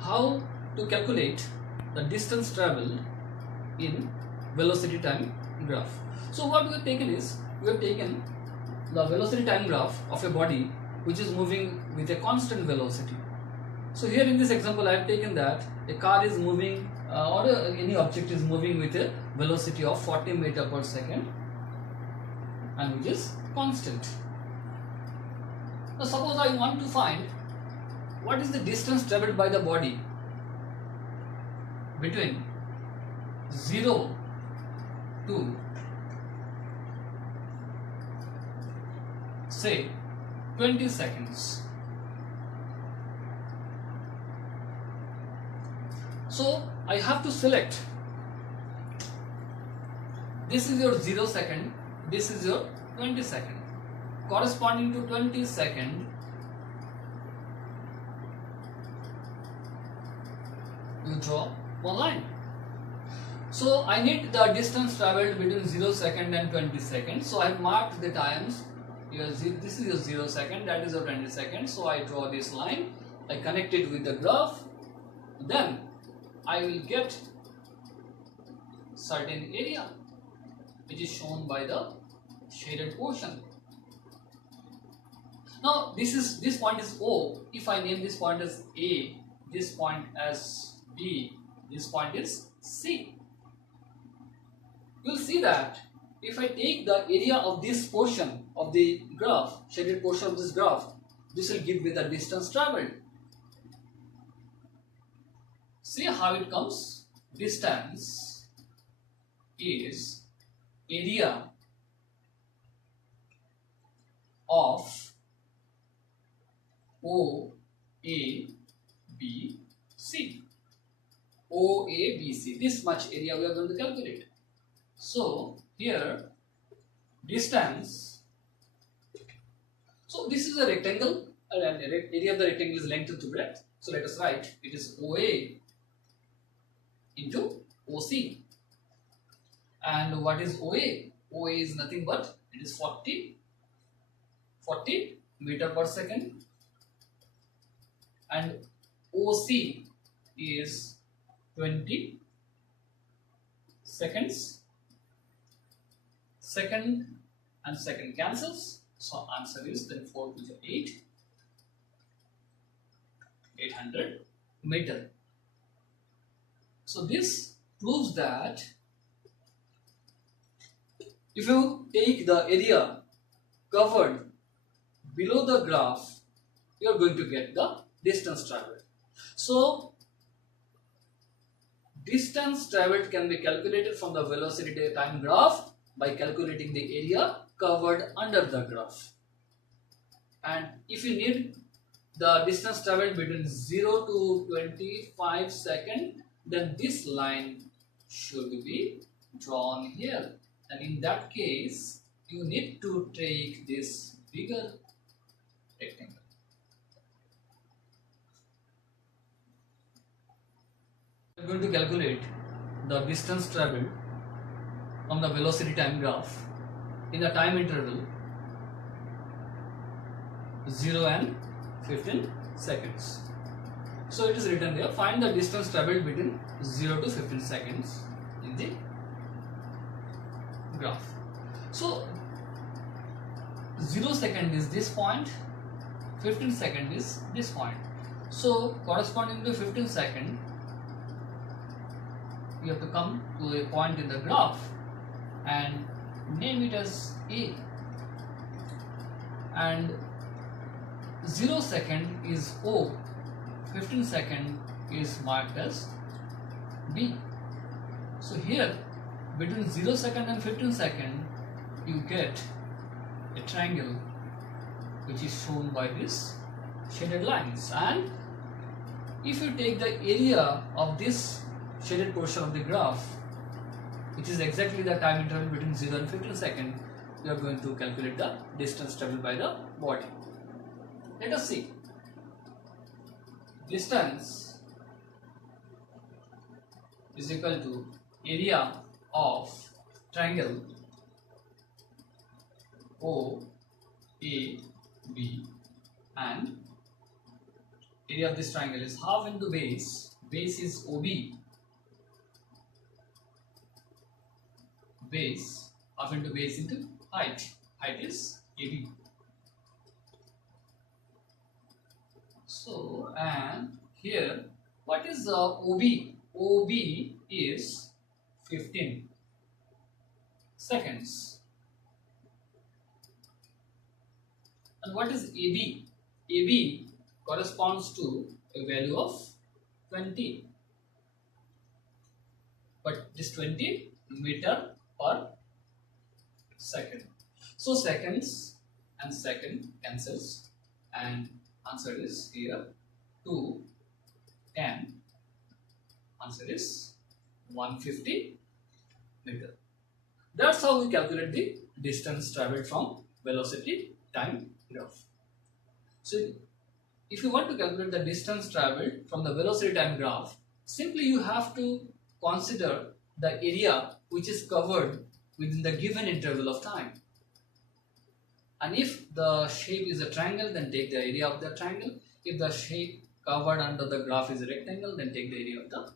how to calculate the distance traveled in velocity time graph. So what we have taken is, we have taken the velocity time graph of a body which is moving with a constant velocity. So here in this example I have taken that a car is moving or any object is moving with a velocity of 40 meter per second and which is constant. Now suppose I want to find what is the distance traveled by the body between 0 to say 20 seconds. So I have to select, this is your 0 second, this is your 20 second. Corresponding to 20 second, you draw one line. So I need the distance traveled between 0 second and 20 seconds. So I have marked the times. This is your 0 second, that is your 20 seconds. So I draw this line, I connect it with the graph, then I will get certain area which is shown by the shaded portion. Now this point is O. If I name this point as A, this point as B, this point is C. You will see that if I take the area of this portion of the graph, shaded portion of this graph, this will give me the distance traveled. See how it comes. Distance is area of O, A, B, C. O, A, B, C. This much area we are going to calculate. So here distance. So this is a rectangle and area of the rectangle is length into breadth. So let us write it is OA into OC. And what is OA? OA is nothing but it is 40 meter per second, and OC is 20 seconds. Second and second cancels, so answer is then 4 to the 800 meter. So this proves that if you take the area covered below the graph, you are going to get the distance traveled. So distance traveled can be calculated from the velocity time graph by calculating the area covered under the graph. And if you need the distance traveled between 0 to 25 seconds, then this line should be drawn here. And in that case, you need to take this bigger rectangle. We are going to calculate the distance traveled from the velocity time graph in the time interval 0 and 15 seconds. So it is written there, find the distance traveled between 0 to 15 seconds in the graph. So 0 second is this point, 15 second is this point. So corresponding to 15 second, you have to come to a point in the graph and name it as A, and 0 second is O, 15 second is marked as B. So here between 0 second and 15 second you get a triangle which is shown by this shaded lines, and if you take the area of this shaded portion of the graph, which is exactly the time interval between 0 and 15 seconds, you are going to calculate the distance traveled by the body. Let us see. Distance is equal to area of triangle O, A, B and area of this triangle is half into base. Base is OB. Base, half into base into height. Height is AB. So, and here, what is OB? OB is 15 seconds. And what is AB? AB corresponds to a value of 20. But this 20 meter per second. So seconds and second cancels, and answer is here 2, 10. Answer is 150 meter. That's how we calculate the distance traveled from velocity time graph. So if you want to calculate the distance traveled from the velocity time graph, simply you have to consider the area which is covered within the given interval of time. And if the shape is a triangle, then take the area of the triangle. If the shape covered under the graph is a rectangle, then take the area of the